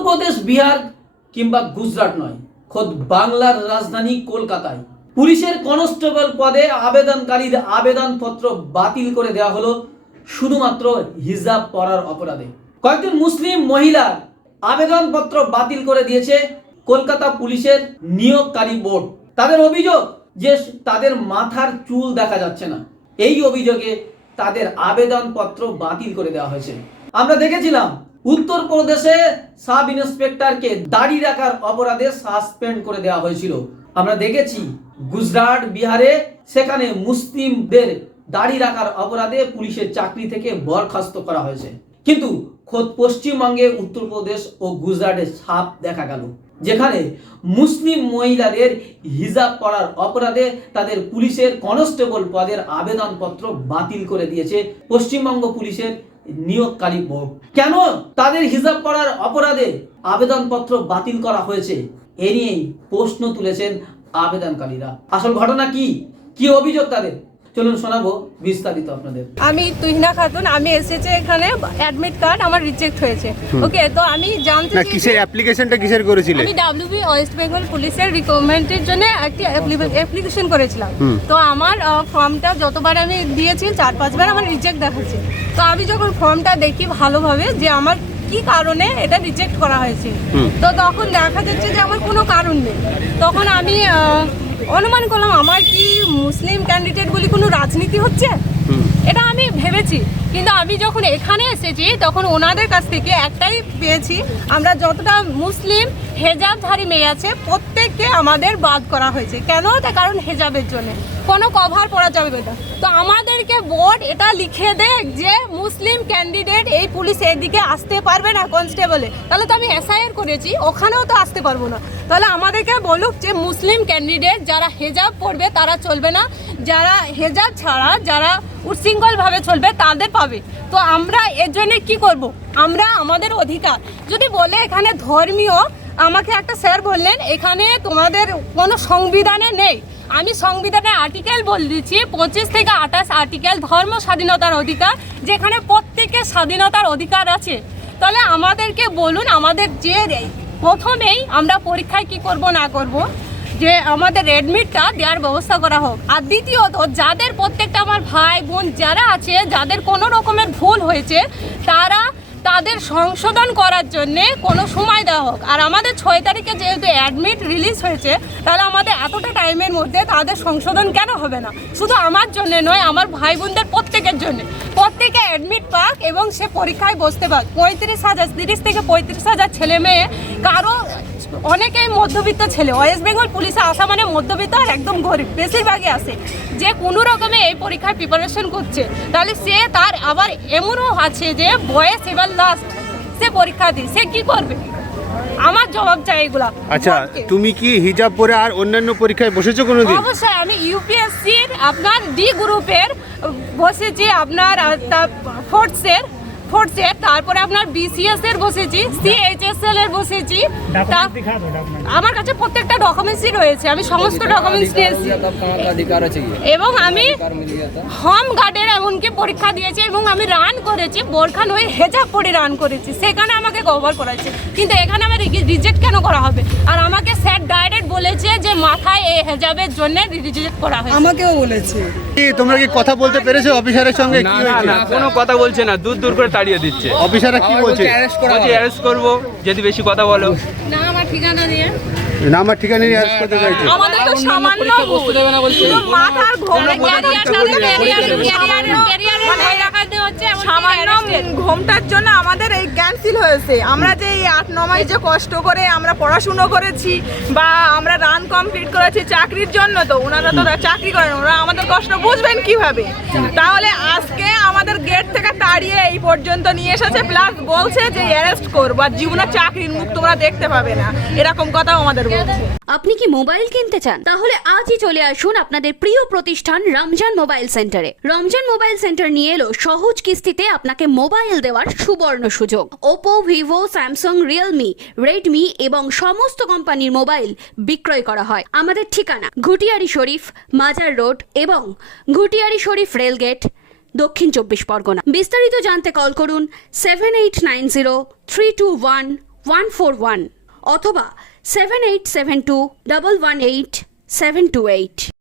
উত্তরপ্রদেশ বিহার কিংবা গুজরাট নয়, খোদ বাংলার রাজধানী কলকাতায়। পুলিশের কনস্টেবল পদে আবেদনকারীর আবেদনপত্র বাতিল করে দেওয়া হলো, শুধুমাত্র হিজাব পরার অপরাধে। কয়েকজন মুসলিম মহিলার আবেদনপত্র বাতিল করে দিয়েছে কলকাতা পুলিশের নিয়োগকারী বোর্ড। তাদের অভিযোগ যে তাদের মাথার চুল দেখা যাচ্ছে না। এই অভিযোগে তাদের আবেদনপত্র বাতিল করে দেওয়া হয়েছে। আমরা দেখেছিলাম উত্তরপ্রদেশে সাব ইন্সপেক্টরকে দাড়ি রাখার অপরাধে সাসপেন্ড করে দেওয়া হয়েছিল। আমরা দেখেছি, গুজরাট, বিহারে সেখানে মুসলিমদের দাড়ি রাখার অপরাধে পুলিশের চাকরি থেকে বরখাস্ত করা হয়েছে। কিন্তু খোদ পশ্চিমবঙ্গে উত্তরপ্রদেশ ও গুজরাটে সাপ দেখা গেল, যেখানে মুসলিম মহিলাদের হিজাব পরার অপরাধে তাদের পুলিশের কনস্টেবল পদের আবেদনপত্র বাতিল করে দিয়েছে পশ্চিমবঙ্গ পুলিশের নিয়োগকারী বোর্ড। কেন তাদের হিসাব করার অপরাধে আবেদনপত্র বাতিল করা হয়েছে? এ নিয়েই প্রশ্ন তুলেছেন আবেদনকারীরা। আসল ঘটনা কি? কি অভিযোগ তাদের? চলুন শোনাবো বিস্তারিত আপনাদের। আমি তুহিনা খাতুন আমি এসেছি এখানে অ্যাডমিট কার্ড আমার রিজেক্ট হয়েছে। ওকে তো আমি জানতে না চাই কিসের অ্যাপ্লিকেশনটা কিসের করেছিলে? আমি ডাব্লিউবি ওয়েস্ট বেঙ্গল পুলিশের রিকোয়ারমেন্টের জন্য একটি অ্যাপ্লিকেশন করেছিলাম। তো আমার ফর্মটা যতবার আমি দিয়েছি চার পাঁচবার আমার রিজেক্ট দেখাচ্ছে। তো আমি যখন ফর্মটা দেখি ভালোভাবে যে আমার কি কারণে এটা রিজেক্ট করা হয়েছে তো তখন দেখা যাচ্ছে যে আমার কোনো কারণ নেই। তখন আমি অনুমান করলাম আমার কি মুসলিম ক্যান্ডিডেটগুলি কোনো রাজনীতি হচ্ছে। এটা আমি ভেবেছি। কিন্তু আমি যখন এখানে এসেছি, তখন ওনাদের কাছ থেকে একটাই পেয়েছি, আমরা যতটা মুসলিম হেজাবধারী মেয়ে আছে, প্রত্যেককে আমাদের বাদ করা হয়েছে। কেন? তা কারণ হেজাবের জন্য। কোনো কভার পরা যাবে না। তো আমাদেরকে বোর্ড এটা লিখে দেখ যে, মুসলিম ক্যান্ডিডেট এই পুলিশ এদিকে আসতে পারবে না কনস্টেবলে। তাহলে তো আমি এসআইআর করেছি, ওখানেও তো আসতে পারব না। তাহলে আমাদেরকে বলুক যে, মুসলিম ক্যান্ডিডেট যারা হেজাব পরবে, তারা চলবে না। যারা হেজাব ছাড়া, যারা উচ্ছৃঙ্খলভাবে চলবে, তাদের পাবে। তো আমরা এর জন্য কি করব? আমরা আমাদের অধিকার। যদি বলে এখানে ধর্মীয়, আমাকে একটা স্যার বললেন, এখানে তোমাদের কোনো সংবিধানে নেই। আমি সংবিধানের আর্টিকেল বলে দিচ্ছি, পঁচিশ থেকে আঠাশ আর্টিকেল ধর্ম স্বাধীনতার অধিকার, যেখানে প্রত্যেকের স্বাধীনতার অধিকার আছে। তাহলে আমাদেরকে বলুন, আমাদের যে প্রথমেই আমরা পরীক্ষায় কি করব, না করব? যে আমাদের অ্যাডমিটটা দেওয়ার ব্যবস্থা করা হোক। আর দ্বিতীয়ত, যাদের প্রত্যেকটা আমার ভাই বোন যারা আছে, যাদের কোনো রকমের ভুল হয়েছে, তারা তাদের সংশোধন করার জন্যে কোনো সময় দেওয়া হোক। আর আমাদের ছয় তারিখে যেহেতু অ্যাডমিট রিলিজ হয়েছে, তাহলে আমাদের এতটা টাইমের মধ্যে তাদের সংশোধন কেন হবে না? শুধু আমার জন্য নয়, আমার ভাই বোনদের প্রত্যেকের জন্য। প্রত্যেকে অ্যাডমিট পাক এবং সে পরীক্ষায় বসতে পাক। পঁয়ত্রিশ হাজার, তিরিশ থেকে পঁয়ত্রিশ হাজার ছেলে মেয়ে কারও অনেকেই মধ্যবিত্ত ছেলে ওয়েস্ট বেঙ্গল পুলিশে আসা মানে মধ্যবিত্ত আর একদম গরিব বেশিরভাগই আসে যে কোনো রকমে এই পরীক্ষার প্রিপারেশন করছে তাহলে সে তার আবার এমনও আছে যে বয়স এবার লাস্ট সে পরীক্ষা দিই সে কি করবে? আমার জবাব চাই এগুলা। আচ্ছা তুমি কি হিজাব পরে আর অন্যান্য পরীক্ষায় বসেছো কোনোদিন? অবশ্যই আমি ইউপিএসসির আপনার ডি গ্রুপের বসেছি আপনার ফোর্থসের ফোর্সের তারপরে আপনার বিসিএস এর বসেছি সিএইচএসএল এর বসেছি। আমার কাছে প্রত্যেকটা ডকুমেন্টসই রয়েছে আমি সমস্ত ডকুমেন্টস নিয়েছি। এবং আমি হোম গার্ডের এমনকি পরীক্ষা দিয়েছি এবং আমি রান করেছি বোরখান হয়ে হেজাব পরে রান করেছি। সেখানে আমাকে কভার করেছে কিন্তু এখানে আমার রিজেক্ট কেন করা হবে? আর আমাকে স্যার ডাইরেক্ট বলেছে যে মাথায় এই হেজাবের জন্য রিজেক্ট করা হয়েছে। আমাকেও বলেছে। তোমরা কি কথা বলতে পেরেছ? অফিসারের সঙ্গে না না কোনো কথা বলছে না। দূর দূর করে তাড়িয়ে দিচ্ছে। অফিসাররা কি বলছে বলছে? অ্যারেস্ট করব যদি বেশি কথা বলো। না আমার ঠিকানা দিয়ে। না ঠিকানা নিয়ে অ্যারেস্ট করতে চাইছে। আমাদের তো সামান্য ভুল। শুধু মাথার ঘোমটা ক্যারিয়ারটাতে ক্যারিয়ার ক্যারিয়ার ক্যারিয়ারে সামান্য ঘোমটার জন্য আমাদের এই ক্যান্সেল হয়েছে। আমরা যে এই আট ন মাস যে কষ্ট করে আমরা পড়াশুনো করেছি বা আমরা রান কমপ্লিট করেছি চাকরির জন্য তো ওনারা তো চাকরি করেন ওরা আমাদের কষ্ট বুঝবেন কীভাবে? তাহলে আজকে আমাদের গেট থেকে তাড়িয়ে এই পর্যন্ত নিয়ে এসেছে প্লাস বলছে যে অ্যারেস্ট করব আর জীবনে চাকরির মুখ তোমরা দেখতে পাবে না। এরকম কথাও আমাদের বলছে। আপনি কি মোবাইল কিনতে চান? তাহলে আজই চলে আসুন আপনাদের প্রিয় প্রতিষ্ঠান রমজান মোবাইল সেন্টারে। রমজান মোবাইল সেন্টার নিয়ে এলো সহজ কিস্তিতে আপনাকে মোবাইল দেওয়ার সুবর্ণ সুযোগ। Oppo Vivo Samsung Realme Redmi এবং সমস্ত কোম্পানির মোবাইল বিক্রয় করা হয়। আমাদের ঠিকানা ঘুটিয়ারি শরীফ, মাজার রোড এবং ঘুটিয়ারি শরীফ রেলগেট, দক্ষিণ চব্বিশ পরগনা। বিস্তারিত জানতে কল করুন seven eight nine zero three two one one four one অথবা seven eight seven two double one eight seven two eight